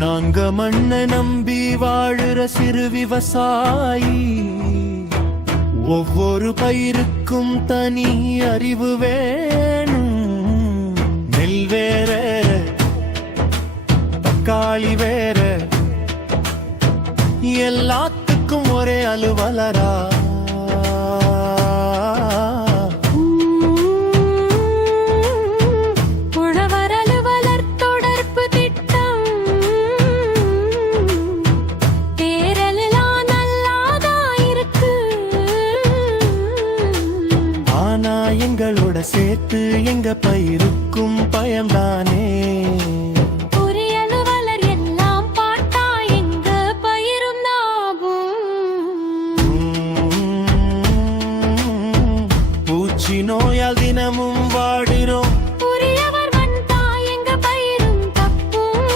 நாங்க மண்ண நம்பி வாழுற சிறு விவசாயி, ஒவ்வொரு பயிருக்கும் தனி அறிவு வேணும். நெல் வேற, தக்காளி வேற, எல்லாத்துக்கும் ஒரே அலுவலரா. எங்களோட சேர்த்து எங்க பயிருக்கும் பயம்தானே. பொறியலுவலர் எல்லாம் பார்த்தா எங்க பயிரும் பூச்சி நோயால் தினமும் வாடுறோம். புரியவர் வந்தா எங்க பயிரும் தப்பும்.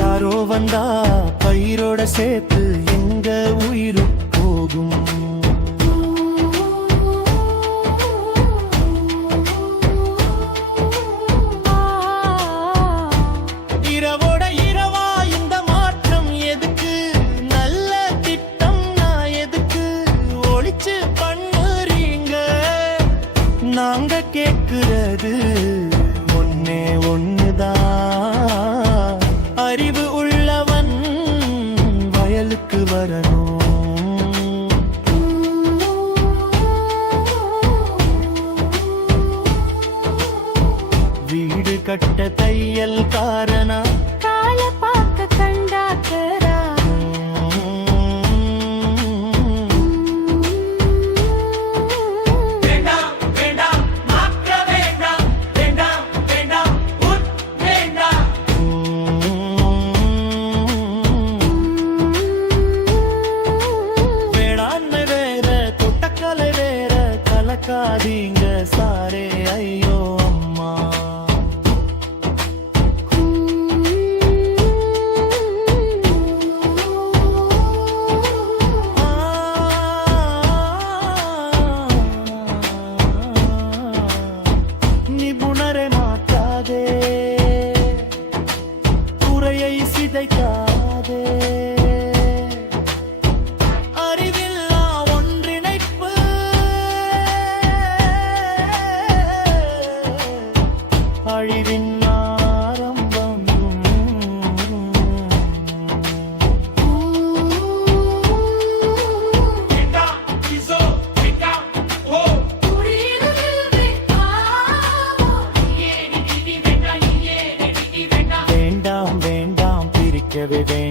யாரோ வந்தா பயிரோட சேர்த்து எங்க உயிரும் போகும். நாங்க கேட்கிறது ஒன்னே ஒண்ணுதான், அறிவு உள்ளவன் வயலுக்கு வரணும். வீடு கட்ட தையல் காரணா, கால பார்க்க கண்டாக்கரா. கலக்காதீங்க சாரே ஐயோ அம்மா. நிபுணரை மாற்றாதே, துறையை சிதைக்காதே. அழிவின் ஆரம்பம். வேண்டாம் வேண்டாம் பிரிக்கவே வேண்டாம்.